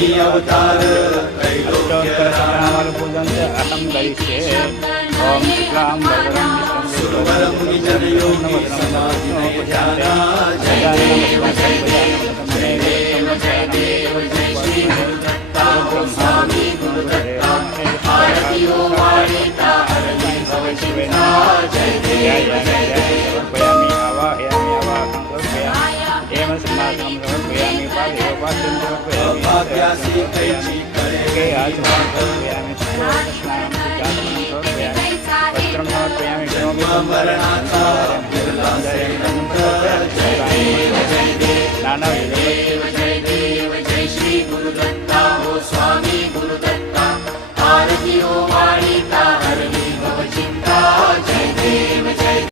अवतार त्रैलोक्य पूजन से अहम करिष्ये ओम शुक्लां वरदं सुरवर मुनि जन योगी समाधि ध्याना जय देव जय देव जय देव जय श्री दत्ता स्वामी गुरुदत्ता आरती ओ वारिता हरति भव शिवना जय देव जय देव समर्पयामि आवाहयामि आवाहनं समर्पयामि एवं समासनं समर्पयामि पादयोः पाद्यं समर्पयामि भाग्यासी कैची करे के आचमनं समर्पयामि स्नानं समर्पयामि वस्त्रं समर्पयामि मरणाचा